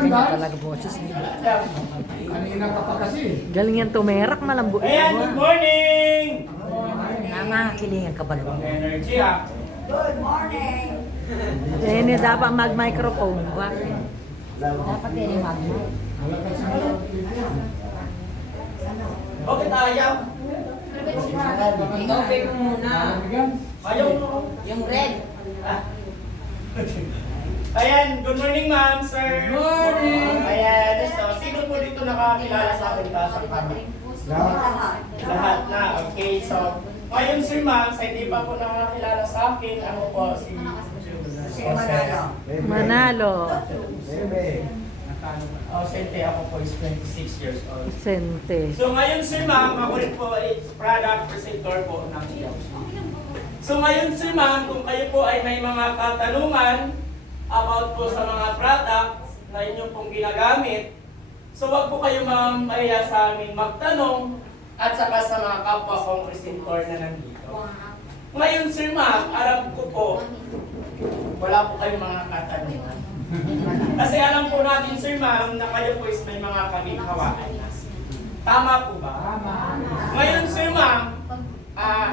Ganyan talaga boses niya. Kanina ka pa kasi. Galing yan tumerak, malambot. Ayan, good morning! Namakilingan ka ba naman? Energy ah. Good morning! Eh, hindi dapat mag-microphone. Bakit? Dapat din yung magmo. Malapit sa Bakit ayaw? Open mo muna. Ayaw mo. Yung red. Ah. Ayan, good morning ma'am, sir. Good morning. Ayan, so sino po dito nakakilala sa akin ba sa kami? Lahat. Lahat na, okay. So, ngayon sir ma'am, sa hindi pa po nakakilala sa akin, ako po si Manalo. Manalo. Oh, Sente, ako po is 26 years old. Sente. So ngayon sir ma'am, ako rin po is product presenter po ng Yaoshi. So ngayon sir ma'am, kung kayo po ay may mga katanungan about po sa mga products na inyong pong ginagamit, so wag po kayo ma'am mahiya sa amin magtanong at saka sa mga kapwa kong presenter na nandito. Ngayon sir ma'am, alam ko po, wala po kayong mga katanungan. Kasi alam po natin sir ma'am na kayo po is may mga kaginhawaan na. Tama po ba? Tama. Ngayon sir ma'am,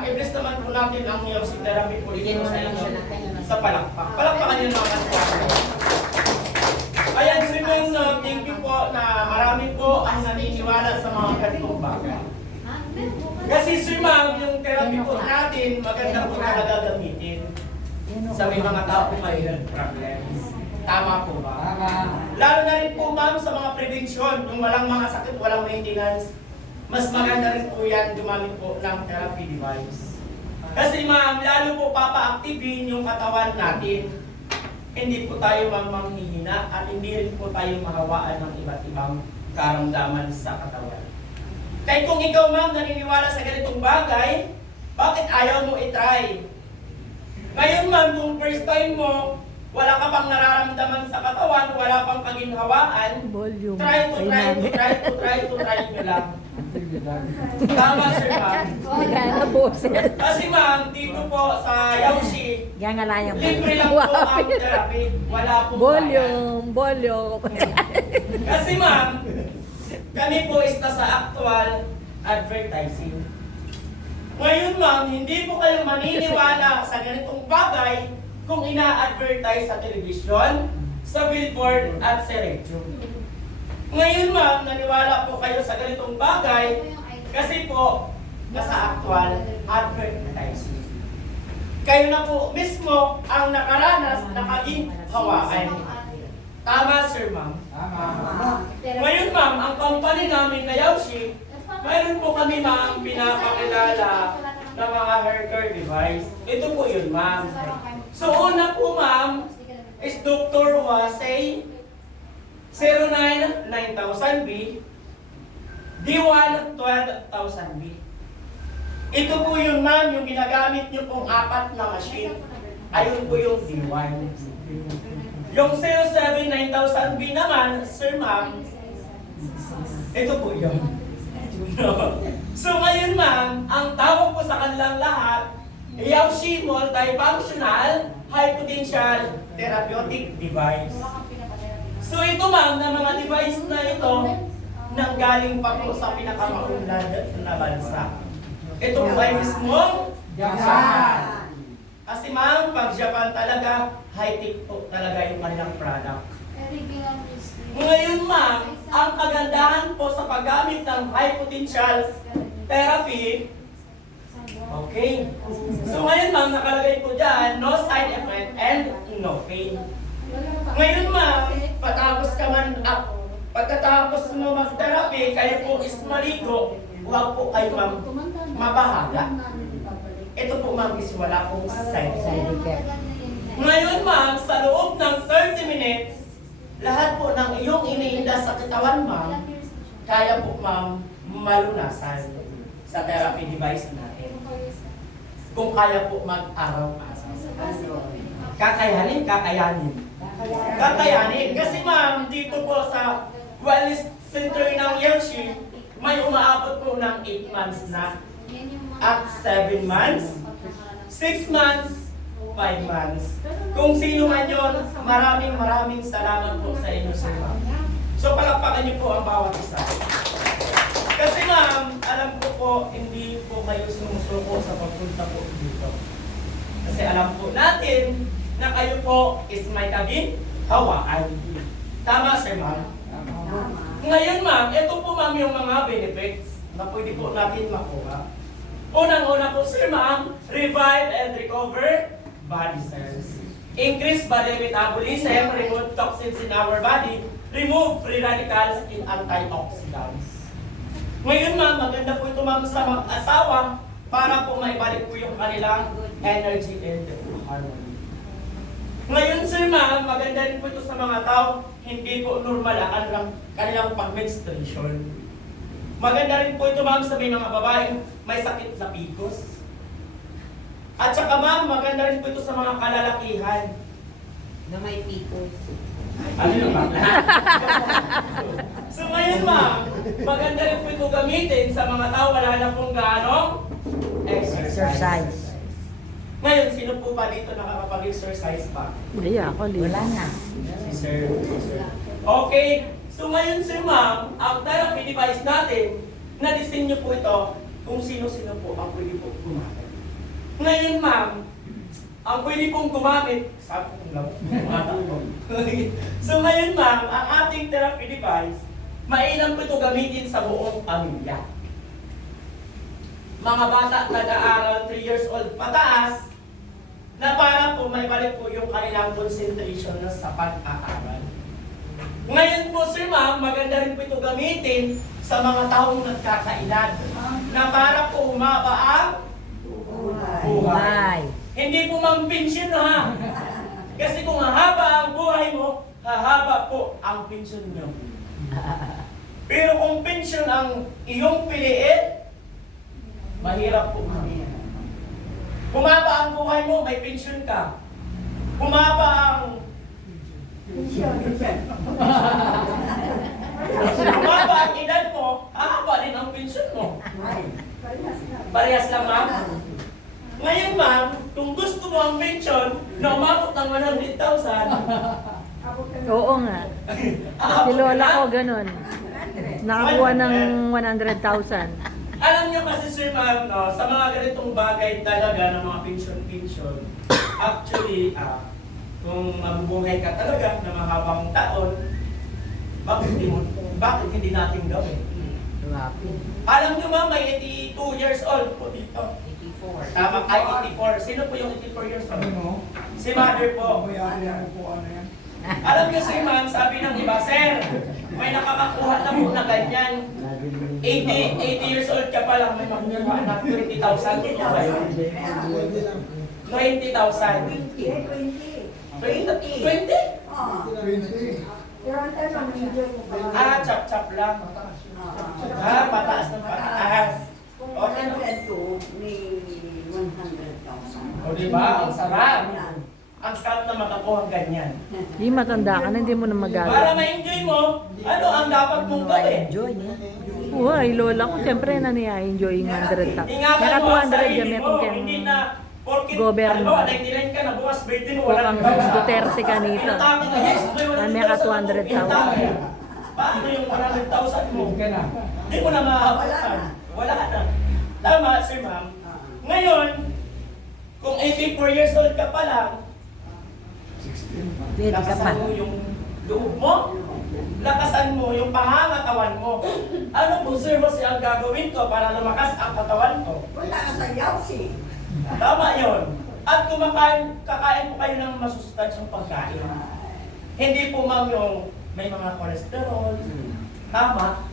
i-bless naman po natin ang Yaoshi Therapy po dito sa inyo sa palakpak. Palakpakan yun mga kasama. Ayan sir ma'am, thank you po na marami po ang naniniwala sa mga ganitong bagay. Kasi sir ma'am, yung therapy po natin, maganda po talaga gamitin sa may mga tao po may health problems. Tama po ba? Tama. Lalo na rin po ma'am sa mga prevention, yung walang mga sakit, walang maintenance, mas maganda rin po yan gumamit po ng therapy device. Kasi ma'am, lalo po papa-activein yung katawan natin. Hindi po tayo ma'am manghihina at hindi rin po tayo mahawaan ng iba't ibang karamdaman sa katawan. Kahit kung ikaw ma'am naniniwala sa ganitong bagay, bakit ayaw mo i-try? Ngayon ma'am, kung first time mo, wala ka pang nararamdaman sa katawan, wala pang kaginhawaan, Volume. try nyo lang. Tama sir ma'am. Kaya na boses. Kasi ma'am, dito po sa Yaoshi, Kaya nga lang yung libre lang po ang therapy. Wala pong volume. Volume. bayan. Kasi ma'am, kami po is nasa actual advertising. Ngayon ma'am, hindi po kayo maniniwala sa ganitong bagay kung ina-advertise sa television, sa billboard, at sa radio. Ngayon ma'am, naniwala po kayo sa ganitong bagay kasi po nasa actual advertising. Kayo na po mismo ang nakaranas na kaginhawaan. Tama sir ma'am? Tama. Ngayon ma'am, ang company namin na Yaoshi, mayroon po kami ma'am pinapakilala ng mga hair care device. Ito po yun ma'am. So una po ma'am is Dr. Wasey 09 9000B D1 12,000B. Ito po yun ma'am, yung ginagamit nyo pong 4 na machine. Ayun po yung D1. Yung 07 9000B naman, sir ma'am, ito po yun. So ngayon ma'am, ang tawag po sa kanilang lahat, Yaoshi Multifunctional High Potential Therapeutic Device. So ito ma'am, na mga device na ito, nanggaling pa po sa pinakamaunlad na bansa. Ito po ay mismong Japan. Kasi ma'am, pag Japan talaga, high-tech po talaga yung kanilang product. Ngayon ma'am, ang kagandahan po sa paggamit ng high potential therapy, okay. So ngayon ma'am, nakalagay po dyan, no side effect and no pain. Ngayon ma'am, pagkatapos mo mag-therapy, kayo po is maligo, huwag po kayo ma'am mabahaga. Ito po ma'am is wala pong side effect. Ngayon ma'am, sa loob ng 30 minutes, lahat po ng iyong iniinda sa katawan ma'am, kaya po ma'am malunasan sa therapy device natin. Kung kaya po mag-araw-araw. Kakayanin. Kasi ma'am, dito po sa wellness center ng Yaoshi, may umaabot po ng 8 months na. At 7 months, 6 months, 5 months. Kung sino man yun, maraming salamat po sa inyo, sir, ma'am. So palakpakan niyo po ang bawat isa. Kasi ma'am, alam ko po, hindi po kayo sumusuko sa pagpunta po dito. Kasi alam po natin na kayo po is may kabin, hawaan. Tama, sir, ma'am? Ngayon, ma'am, ito po, ma'am, yung mga benefits na pwede po natin makuha. Unang-una po, sir, ma'am, revive and recover body cells. Increase body metabolism, remove toxins in our body, remove free radicals in antioxidants. Ngayon, ma'am, maganda po ito, ma'am, sa mag-asawa para po maibalik po yung kanilang energy and harmony. Ngayon, sir, ma'am, maganda rin po ito sa mga tao, hindi po normal ang kanilang pag-menstruation. Maganda rin po ito, ma'am, sa may mga babaeng may sakit na PCOS. At saka, ma'am, maganda rin po ito sa mga kalalakihan. Na may picos. Ano yung So ngayon, ma'am, maganda rin po ito gamitin sa mga tao wala na pong gaanong exercise. Ngayon, sino po ba dito nakakapag-exercise pa? Hindi ako, Wala na. Si sir. Okay. So ngayon, sir, ma'am, ang therapy device natin, na-disenyo po ito kung sino-sino po ang pwede po gumamit. Ngayon, ma'am, ang pwede pong gumamit, sabi ko lang, so ngayon, ma'am, ang ating therapy device, mainam po ito gamitin sa buong pamilya. Mga bata nag-aaral 3 years old pataas, na para po may balik po yung kanilang concentration na sa pag-aaral. Ngayon po, sir, ma'am, maganda rin po ito gamitin sa mga taong nagkakaedad na para po humaba ang buhay. Hindi po mang pensyon, ha? Kasi kung hahaba ang buhay mo, hahaba po ang pensyon nyo. Pero kung pensyon ang iyong piliin, mahirap po kami. Humaba ang buhay mo, may pensyon ka. Humaba ang humaba ang edad mo, hahaba din ang pensyon mo. Parehas lang, ma'am. Ngayon, ma'am, kung gusto mo ang pensyon na umabot ng 100,000, Oo nga. Si lola ko ganun. Nakakuha ng 100,000. alam nyo kasi, sir, ma'am, no, sa mga ganitong bagay talaga ng mga pensyon-pensyon, actually, kung mabubuhay ka talaga na mahabang taon, bakit hindi natin gawin? Alam nyo, ma'am, may 82 years old po dito. 84. Tama, ay 84. Sino po yung 84 years old? Ano? Si mother po. Bayaan po ano yan. Alam niyo, sir, ma'am, sabi ng iba, sir, may nakakakuha na po na ganyan. 80 years old ka pa lang, may makukuha na 20,000. Ito ba yun? 20,000. 20? 20. Chap-chap lang. Pataas ng pataas. Okay. O diba? Ang sarap. Ang sarap na makakuha ang ganyan. Hindi matanda ka na, hindi mo na Para magagawa. ma-enjoy mo, ano ang dapat mong gawin? Enjoy niya. Uy, lola ko, siyempre na niya enjoy yung 100,000. Ingatan Kaya mo ang 200 sarili gamit mo, kang hindi na porkit, gobyerno. halimbawa, 99 ka na, bukas birthday mo, wala Mukhang kang Duterte ka nito. Pinatapit na, yes, may 100,000 May ka 200,000. Paano yung 100,000 mo? Ka na. Hindi mo na mahahabutan. Wala na. Tama, sir, ma'am. Ngayon, kung 84 years old ka pa lang, 16. Pwede ka pa. lakasan mo yung loob mo, lakasan mo yung pangangatawan mo. Ano po, sir, kasi ang gagawin ko para lumakas ang katawan ko? Tama yun. At kakain po kayo ng masusustansyang pagkain. Hindi po, ma'am, yung may mga cholesterol. Tama.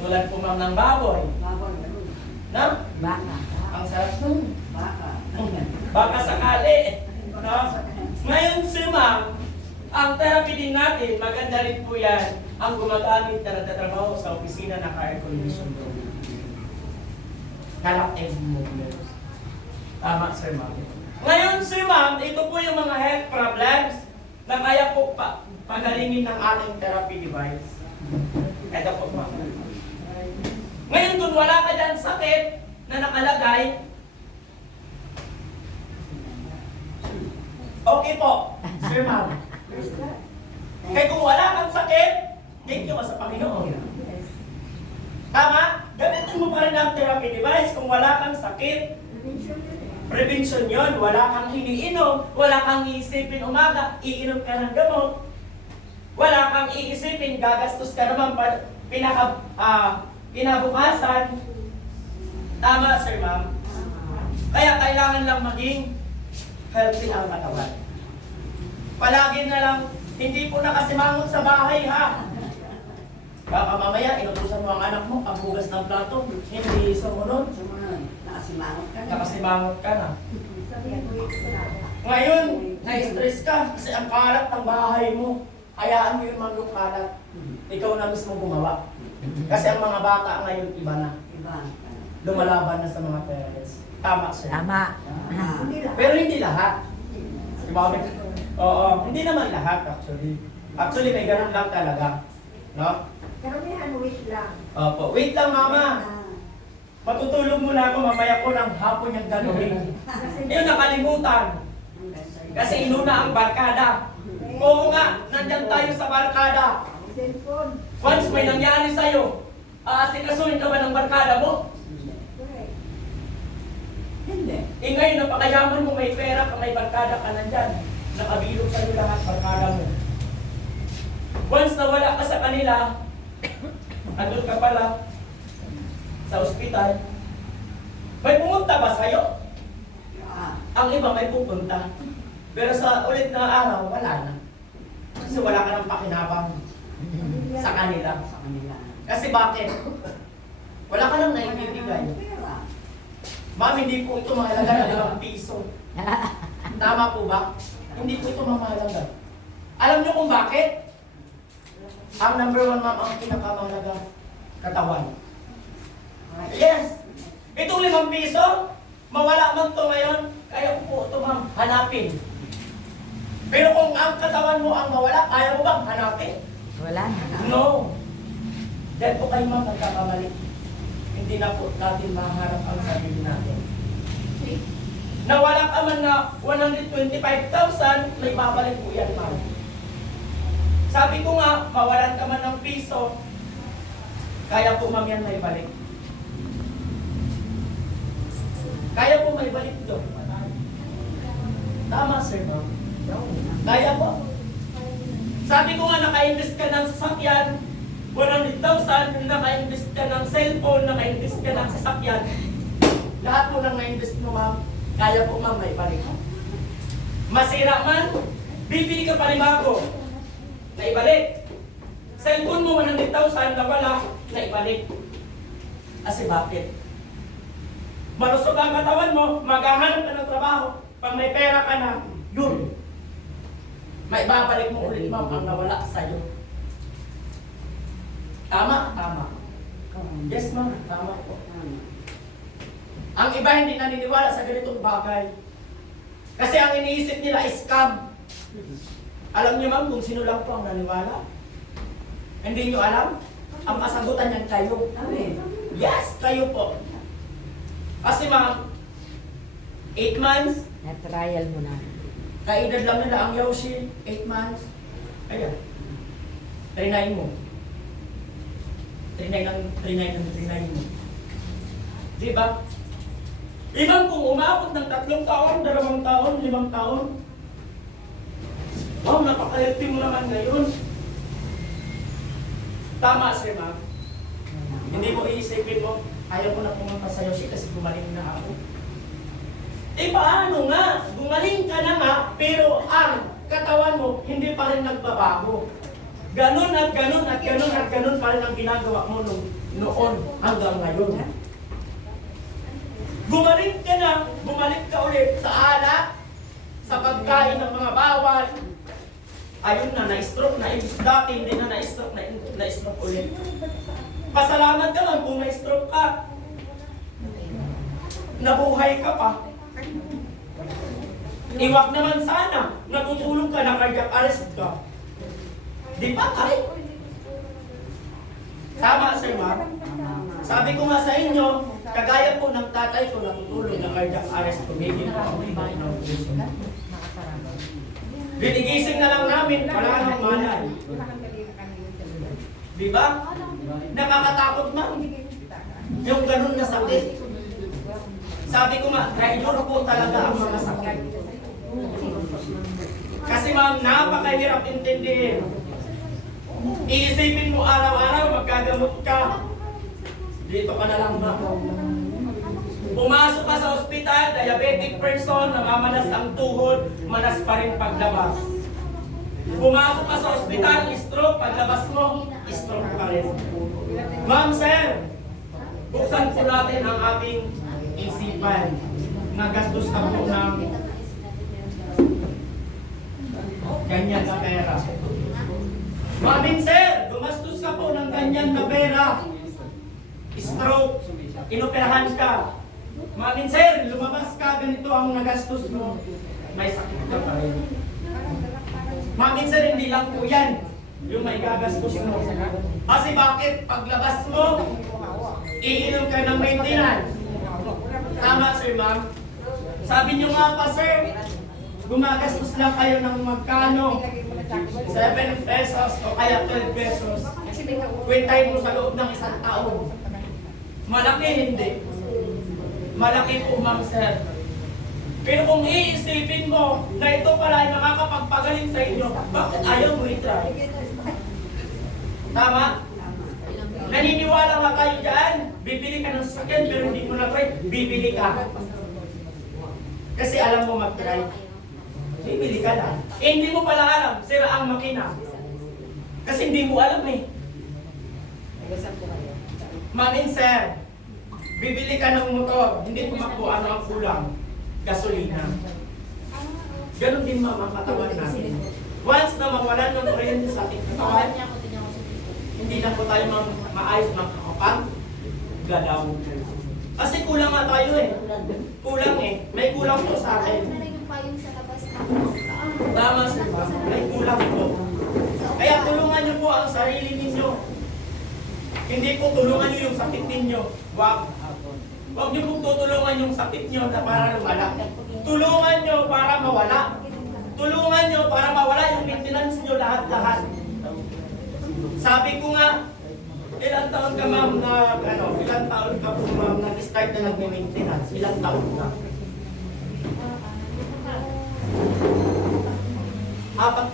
Tulad po, ma'am, ng baboy. Na? Baka. Ang sarap nun. Baka sakali. No? Ngayon, sir, ma'am, ang therapy din natin, maganda rin po yan, ang gumagamit na nagtatrabaho sa opisina ng air condition room. Kalak and movement. Tama, sir, ma'am. Ngayon, sir, ma'am, ito po yung mga health problems na kaya po pagalingin ng ating therapy device. Ito po, ma'am. Ngayon, kung wala ka dyan sakit na nakalagay, Okay po, Sir Ma'am. Kaya kung wala kang sakit, thank you ka sa Panginoon. Tama? Gamitin mo pa rin ang therapy device kung wala kang sakit. Prevention yon, wala kang iniinom, wala kang iisipin umaga, iinom ka ng gamot. Wala kang iisipin, gagastos ka naman kinabukasan. Tama, Sir Ma'am? Kaya kailangan lang maging healthy ang katawan. Palagi na lang, hindi po nakasimangot sa bahay, ha? Baka mamaya, inutusan mo ang anak mo, ang hugas ng plato, hindi sumunod. Nakasimangot ka na. Ngayon, na-stress ka kasi ang kalat ng bahay mo. Hayaan mo yung mga kalat. Ikaw na mismo gumawa. Kasi ang mga bata ngayon, iba na. Lumalaban na sa mga parents. Tama, sir. Tama. Pero hindi lahat. Oo, hindi naman lahat actually. Actually, may ganun lang talaga. No? Karamihan, wait lang. Opo. Wait lang, mama. Matutulog muna ako, mamaya ko ng hapon yung gagawin. Yung nakalimutan. Kasi inuna ang barkada. Oo nga, nandyan tayo sa barkada. Cellphone. Once may nangyari sa'yo, aasikasuhin ka ba ng barkada mo? Hindi. Eh ngayon, napakayaman mo, may pera ka, may barkada ka nandyan. Nakabilog sa'yo lahat, barkada mo. Once nawala ka sa kanila, andun ka pala sa ospital, may pumunta ba sa'yo? Ang iba may pupunta. Pero sa ulit na araw, wala na. Kasi wala ka ng pakinabang sa kanila. Kasi bakit? Wala ka nang naibibigay. Ma'am, hindi po ito mahalaga ng 5 piso. Tama po ba? Hindi po ito mahalaga. Alam niyo kung bakit? Ang number 1, ma'am, ang pinakamahalaga, katawan. Yes! Itong 5 piso, mawala man to ngayon, kaya ko po ito, ma'am, hanapin. Pero kung ang katawan mo ang mawala, kaya mo bang hanapin? Wala na. No. Dahil po kayo, ma'am, nagkakamali. Hindi na po natin maharap ang sarili natin. Nawala ka man na 125,000, may babalik po yan, ma'am. Sabi ko nga, mawalan ka man ng piso, kaya po, ma'am, yan may balik. Kaya po may balik doon. Tama, sir, ma'am. Kaya po. Sabi ko nga, naka-invest ka ng sasakyan, 100,000, naka-invest ka ng cellphone, naka-invest ka ng sasakyan. Lahat po nang na-invest mo, ma'am, kaya po, ma'am, may balik. Masira man, bibili ka pa rin bago, na ibalik. Cellphone mo, 100,000, nawala, na ibalik. Kasi bakit? Malusog ang katawan mo, maghahanap ka ng trabaho, pag may pera ka na, yun. May babalik mo ulit, ma'am, ang nawala sa'yo. Tama? Tama. Yes, ma'am. Tama po. Ang iba hindi naniniwala sa ganitong bagay. Kasi ang iniisip nila is scam. Alam niyo, ma'am, kung sino lang po ang naniwala? Hindi niyo alam? Ang kasagutan niyan kayo. Yes, kayo po. Kasi, ma'am, 8 months, Na-trial mo na. kaedad lang nila ang Yoshi, 8 months. Ayan. 39 mo. 39 mo. Diba? Ibang kung umabot ng 3 taon, 2 taon, 5 taon. Wow, napaka-healthy mo naman ngayon. Tama, sir, ma'am. Hindi mo iisipin mo, ayaw ko na pumunta sa Yoshi kasi gumaling na ako. Eh paano nga? Gumaling ka na nga, pero ang katawan mo hindi pa rin nagbabago. Ganun at ganun at ganun at ganun pa rin ang ginagawa mo noon hanggang ngayon. Gumaling ka na, bumalik ka ulit sa alak, sa pagkain ng mga bawal. Ayun na, na-stroke na. Dati hindi na na-stroke, na-stroke ulit. Pasalamat ka man kung na-stroke ka. Nabuhay ka pa. Iwag naman sana, natutulog ka na cardiac arrest ka. Di ba kay? Tama, sir, ma'am. Sabi ko nga sa inyo, kagaya po ng tatay ko natutulog na cardiac arrest, tumigil po ang ibang ng puso. Dinigising na lang namin, wala nang malay. Di ba? Nakakatakot ma'am. Yung ganun na sakit. Sabi ko nga, traitor po talaga ang mga sakit. Kasi ma'am, napakahirap intindihin. Iisipin mo araw-araw, magkagamot ka. Dito ka na lang ma'am. Pumasok ka sa ospital, diabetic person, namamanas ang tuhod, manas pa rin paglabas. Pumasok ka sa ospital, stroke, paglabas mo, stroke pa rin. Ma'am, sir, buksan po natin ang ating isipan. Nagastos ka po ng ganyan na pera. Ma'am, sir, gumastos ka po ng ganyan na pera. Stroke, inoperahan ka. Ma'am, sir, lumabas ka, ganito ang nagastos mo. May sakit ka pa rin. Ma'am, sir, hindi lang po yan yung may gagastos mo. Kasi bakit? Paglabas mo, iinom ka ng maintenance. Tama, sir, ma'am. Sabi nyo nga pa, sir, gumagastos lang kayo ng magkano? 7 pesos o kaya 12 pesos. Kwentahin mo sa loob ng isang taon. Malaki, hindi. Malaki po, ma'am, sir. Pero kung iisipin mo na ito pala ay makakapagpagaling sa inyo, bakit ayaw mo i-try? Tama? Naniniwala nga kayo dyan, bibili ka ng sasakyan pero hindi mo na-try, bibili ka. Kasi alam mo mag-try. Bibili ka lang. Eh, hindi mo pala alam, sira ang makina. Kasi hindi mo alam eh. Ma'am and sir, bibili ka ng motor, hindi tumakbo, ano ang kulang? Gasolina. Ganon din ma'am ang katawan natin. Once na mawalan ng kuryente sa ating katawan, hindi na po tayo maayos makakapag galaw. Kasi kulang nga tayo eh. Kulang eh. May kulang po sa akin. Tama sir, may kulang po. Kaya tulungan niyo po ang sarili ninyo. Hindi po tulungan niyo yung sakit ninyo. Huwag niyo pong tutulungan yung sakit niyo na para lumala. Tulungan niyo para mawala. Tulungan niyo para mawala yung maintenance niyo lahat-lahat. Sabi ko nga, ilang taon ka ma'am na, ilang taon ka po ma'am nag-start na nag-maintenance? Ilang taon ka?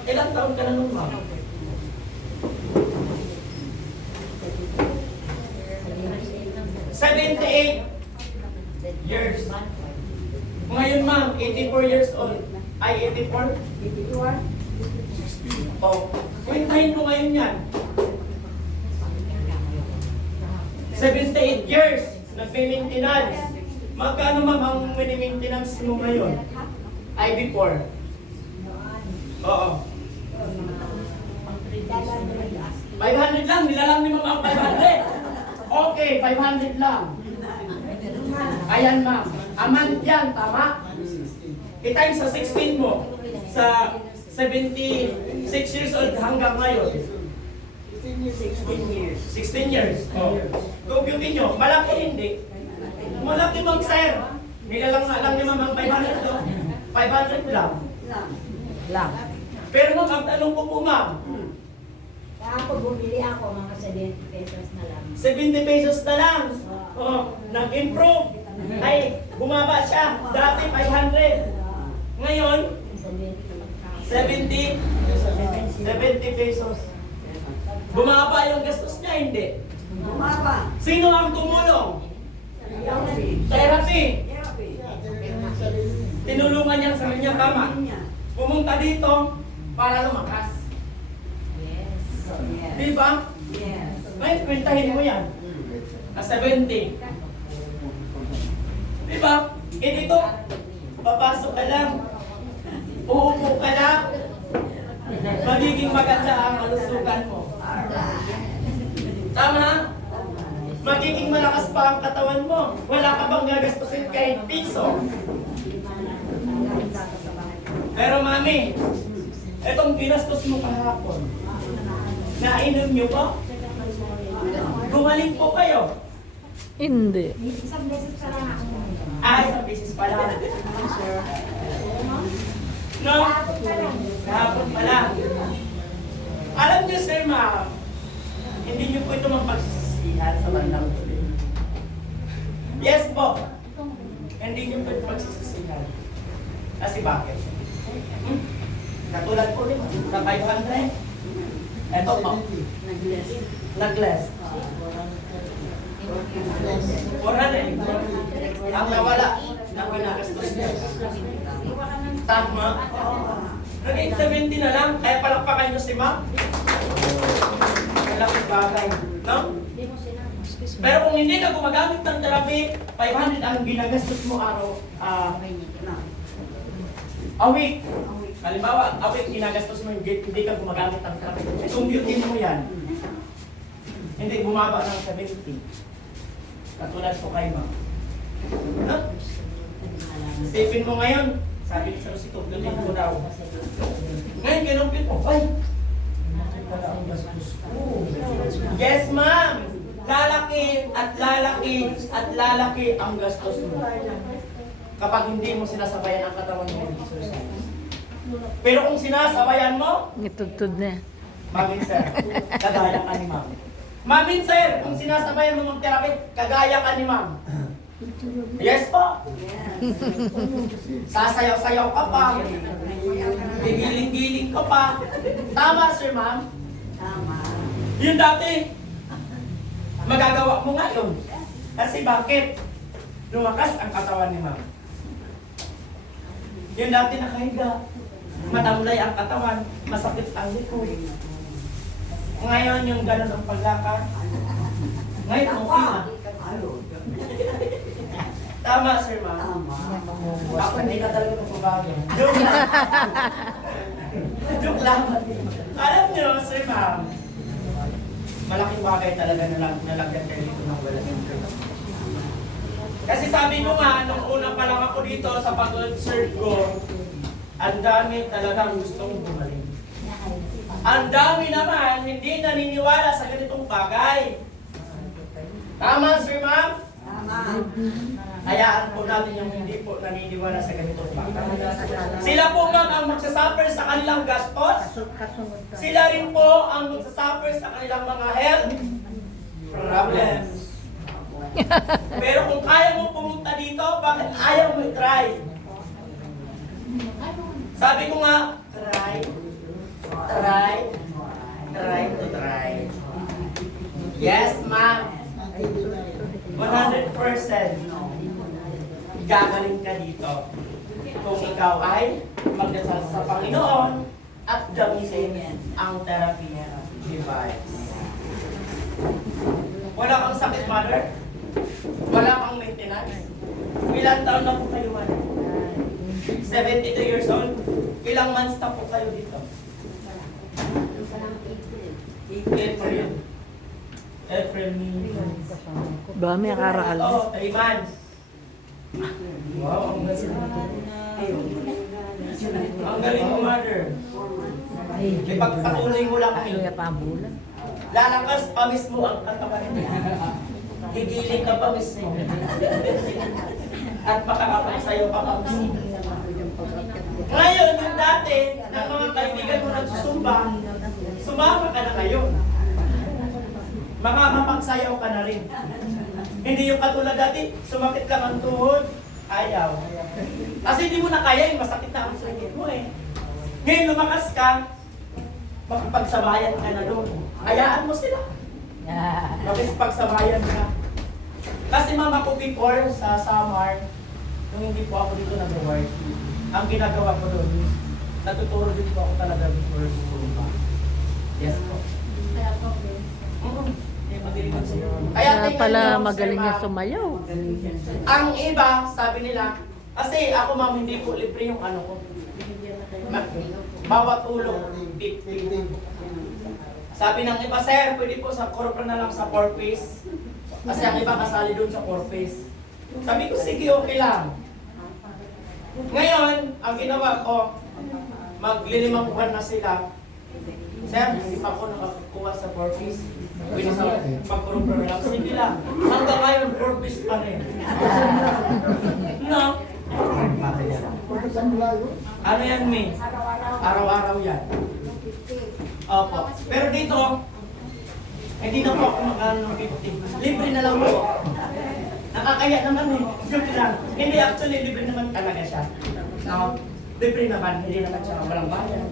Ilang taon ka na nun ma'am? 78 years. Ngayon ma'am, 84 years old. Ay, 84? 81? Oh, kwentahin mo ngayon yan. 78 years, nagme-maintenance. Magkano ma'am ang mini-maintenance mo ngayon? Ay, before. Oo. 500 lang, nilalang ni ma'am ang 500. Okay, 500 lang. Ayan ma'am, amount yan, tama? I-times sa 16 mo, sa 76 years old hanggang ngayon. 16 years. Oh. Computin nyo, malaki hindi. Malaki bang sir? Nilalang nga lang ni ma'am ang 500 do. 500 lang. Lang. Pero ma'am, ang tanong ko po ma'am, Ako bumili ako mga 70 pesos na lang. 70 pesos na lang. Oh, nag-improve. Ay, bumaba siya. Dati 500. Ngayon, 70 pesos. Bumaba yung gastos niya, hindi. Bumaba. Sino ang tumulong? Therapy. Tinulungan niya sa kanya, tama. Pumunta dito para lumakas. Di ba? Yes. May kwentahin mo yan. Na 70. Di ba? Eh dito, papasok ka lang. Uupo ka lang. Magiging maganda ang kalusugan mo. Tama? Magiging malakas pa ang katawan mo. Wala ka bang gagastusin kahit piso? Pero mami, etong ginastos mo kahapon, nainom nyo ba? Gumaling po kayo. Hindi. Isang beses ka lang ako. Isang beses pa lang. No? Kahapon pala. Alam niyo, sir, ma'am, hindi niyo po ito mapagsisisihan sa bandang huli. Yes po. Hindi niyo po ito magsisisihan. Kasi bakit? Katulad po rin, sa 500. Ito po. Nag-less. 400. Ang nawala na pinagastos niya. Tama. Naging 70 na lang, kaya palakpakan niyo si ma'am. Malaking bagay, no? Pero kung hindi ka gumagamit ng therapy, 500 ang ginagastos mo araw, a week. Halimbawa, a week ginagastos mo, hindi ka gumagamit ng therapy. Compute mo yan. Hindi bumaba ng 70. Katulad po kay ma'am. No? Isipin mo ngayon, sabi ni Sir Rosito, ganyan ko daw. Ngayon, kinumpit mo, ay! Pala ang gastos ko. Yes, ma'am! Lalaki at lalaki at lalaki ang gastos mo. Kapag hindi mo sinasabayan ang katawan mo ng exercise. Pero kung sinasabayan mo, Itudtod na. Mamin sir, kagaya ka ni ma'am. Mamin sir, kung sinasabayan mo ng therapy, kagaya ka ni ma'am. Yes po. Sasayaw-sayaw ka pa. Gigiling-giling ka pa. Tama sir ma'am? Tama. Yun dati. Magagawa mo ngayon. Kasi bakit? Lumakas ang katawan ni ma'am. Yun dati nakahiga. Matamlay ang katawan. Masakit ang likod. Ngayon yung ganun ang paglakad. Ngayon okay na. Tama, sir, ma'am. Ako hindi ka talaga magbabago. Joke lang. Joke lang. Alam nyo, sir, ma'am, malaking bagay talaga na nalagyan kayo dito ng wala. Kasi sabi ko nga, nung una pa lang ako dito sa pag-serve ko, ang dami talagang gustong gumaling. Ang dami naman hindi naniniwala sa ganitong bagay. Tama, sir, ma'am? Tama. Hayaan po natin yung hindi po naniniwala sa ganitong bagay. Sila po ma'am ang magsasuffer sa kanilang gastos. Sila rin po ang magsasuffer sa kanilang mga health problems. Pero kung kaya mo pumunta dito, bakit ayaw mo i-try? Sabi ko nga, try to try. Yes, ma'am. 100%. Gagaling ka dito. Kung ikaw ay magdasal sa Panginoon at gamitin ang therapy device. Wala kang sakit, mother? Wala kang maintenance? Ilang taon na po kayo, mother? 72 years old? Ilang months na po kayo dito? April, May. Ba, may karal. Oo, 3 months. Wow, ang galing. Ang galing mo, mother. Ipagpatuloy mo lang kami. Lalakas pa mismo ang katawan niya. Gigiling ka pa mismo. At makakapagsayo ka pa mismo. Ngayon, yung dati, ng mga kaibigan mo nagsusumba, sumama ka na ngayon. Makakapagsayaw ka na rin. Hindi yung katulad dati, sumakit lang ang tuhod, ayaw. Kasi hindi mo na kaya yung masakit na ang sakit mo eh. Ngayon lumakas ka, makapagsabayan ka na doon. Hayaan mo sila. Makipagsabayan ka. Kasi mama ko before sa Samar, nung hindi po ako dito nag-work, ang ginagawa ko doon, natuturo din po ako talaga before Zumba. Yes po. Kaya tingnan pala niyo, magaling sir, niya ma'am. sumayaw. Ang iba, sabi nila, kasi ako ma'am, hindi po libre yung ano ko. Bawat ulo, 50. Sabi ng iba, sir, pwede po sa corporate na lang sa 4-piece. Kasi ang iba kasali doon sa 4-piece. Sabi ko, sige, okay lang. Ngayon, ang ginawa ko, maglilimang buwan na sila. Sir, hindi pa ako nakakuha sa 4-piece. Pwede sa pag-corporate lang. Sige lang. Hanggang ngayon, 4-piece pa rin. No? Isang layo. Ano yan, May? Araw-araw yan. Opo. Pero dito, hindi na po ako makano ng 50. Libre na lang po. Nakakaya naman eh. Joke lang. Hindi, actually, libre naman talaga siya. No? Libre naman, hindi naman siya walang bayan.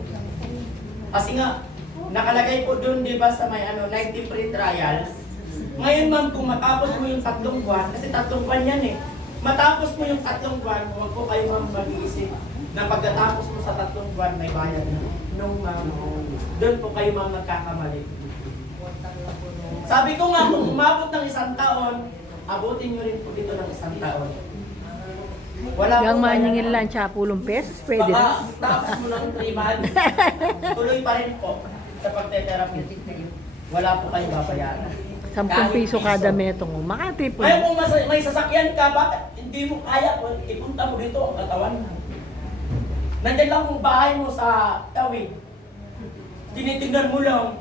Kasi nga, nakalagay po doon, di ba, sa may 90 free trials. Ngayon, ma'am, kung matapos mo yung 3 buwan, kasi 3 buwan yan eh. Matapos mo yung 3 buwan, huwag po kayo, ma'am, mag-iisip na pagkatapos mo sa 3 buwan, may bayad na. No, ma'am. Doon po kayo, ma'am, nagkakamali. Sabi ko nga, kung umabot ng 1 taon, abutin nyo rin po dito ng 1 taon. Wala Yung po maningil lang siya, 10 pesos, pwede baka na. tapos mo ng 3 months, tuloy pa rin po sa pagte-therapy. Wala po kayong babayaran. 10 piso kada metong. Makati po. Ngayon kung may sasakyan ka, bakit hindi mo kaya? Ipunta mo dito ang katawan mo. Nandiyan lang yung bahay mo sa tawid. Tinitingnan mo lang.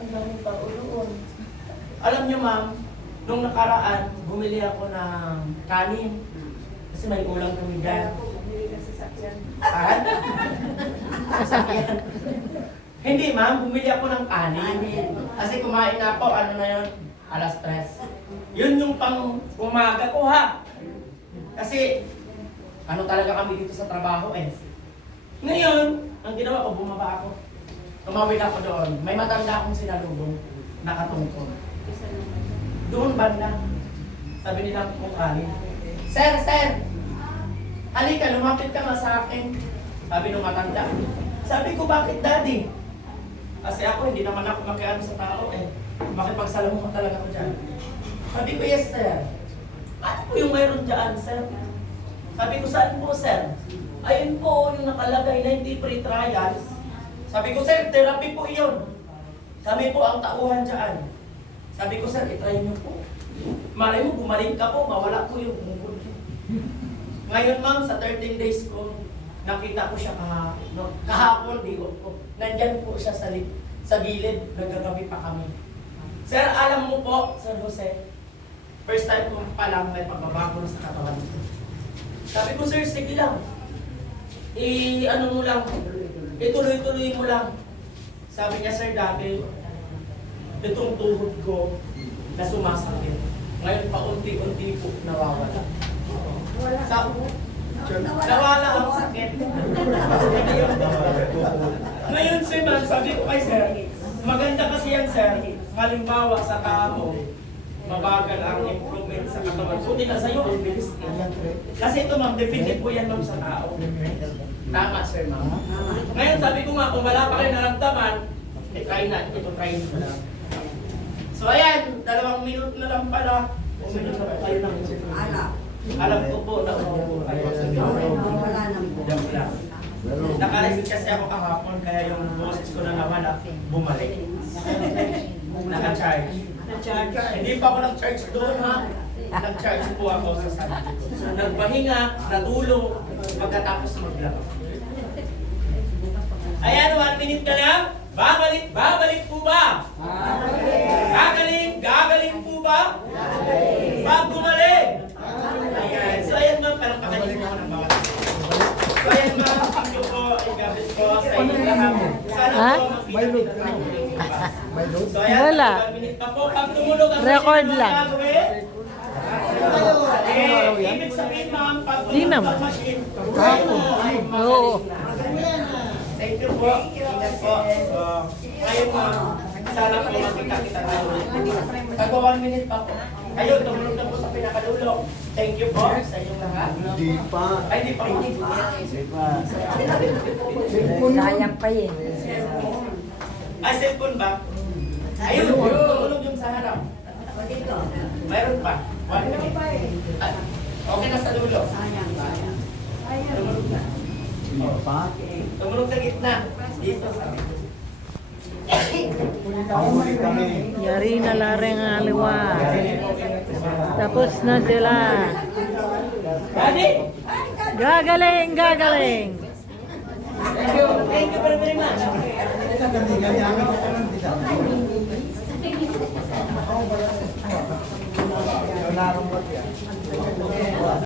Ang daming tao doon. Alam niyo, ma'am, nung nakaraan, bumili ako ng kanin. Kasi may ulam kami dyan. Saan? Sasakyan. Hindi, ma'am, bumili ako ng kanin. Kasi kumain na ako, ano na yun? 3:00. Yun yung pang umaga ko, ha? Kasi, ano talaga kami dito sa trabaho eh. Ngayon, ang ginawa ko, bumaba ako. Tumawid ako doon. May matanda akong sinalubong, nakatungkol. Doon banda. Sabi nila kung kanin. Sir, sir! Halika, lumapit ka nga sa akin. Sabi nung matanda. Sabi ko, bakit daddy? Kasi ako, hindi naman ako makiano sa tao eh. Makipagsalamuha talaga ako dyan. Sabi ko, yes sir. Ano po yung mayroon dyan, sir? Sabi ko, saan po, sir? Ayun po, yung nakalagay na hindi free trials. Sabi ko, sir, therapy po yun. Kami po ang tauhan dyan. Sabi ko, sir, itry niyo po. Malay mo, bumalik ka po, mawala po yung bungkol. Ngayon, ma'am, sa 13 days ko, nakita ko siya kahapon, di ko. Nandyan po siya sa gilid, nagkagabi pa kami. Sir, alam mo po, Sir Jose, first time ko palang may pagbabago na sa katawan ko. Sabi ko, sir, sige lang. Ano mo lang, ituloy-tuloy mo lang. Sabi niya, sir, dati, itong tuhod ko na sumasakit. Ngayon pa unti-unti po nawawala. Nawala ang sakit. Ngayon, sir, man, sabi ko kay sir, maganda kasi yan, sir. Halimbawa sa tao, mabagal ang improvement sa katawan. Buti na sa'yo, ang bilis. Kasi ito, ma'am, definitive po yan, ma'am, sa tao. Tama, sir, ma'am. Ngayon, sabi ko nga, kung wala pa kayo naramdaman, try na, try nyo lang. So, ayan, 2 minute na lang pala. Uminom na po kayo ng alam ko po na umupo kayo. Wala na po. Joke lang. Naka-receive kasi ako kahapon, kaya yung boses ko na nawala, bumalik. Naka-charge. Hindi pa ako nag-charge doon, ha? Nag-charge po ako sa sarili ko. So, nagpahinga, natulog, pagkatapos maglaro. Ayan, 1 minute na lang. Babalik po ba? Gagaling po ba? Pag bumalik. Ayan. So, ayan, ma'am, parang pakalik ako ng bawat. So, ayan, ma'am, thank you po. Igabit ko sa inyo lahat. Sana Ha? po May load ka makikita na. tayo. May load? So, ayan, Wala. 1 minute pa po. Pag tumulog ang Record machine, lang. ano gagawin? Ibig sabihin, ma'am, pag Di tumulog naman. ang machine, Oo. thank you po. Ingat po. So, ngayon, ma'am, sana po makita-kita tayo. Pag 1 minute pa po. Ayun, tumulog na po sa pinakadulo. Thank you po sa inyong lahat. Hindi pa. Ay, di pa. Sayang pa yun. Ay, cellphone ba? Ayun, tumulog yung sa harap. Mayroon pa. 1 minute. Ah, okay na sa dulo. Tumulog na. Tumulog sa gitna. Dito sa Pahuli kami. Yari na lareng aliwa. Tapos na sila. Daddy! Gagaling, gagaling. Thank you. Thank you very much. Wala akong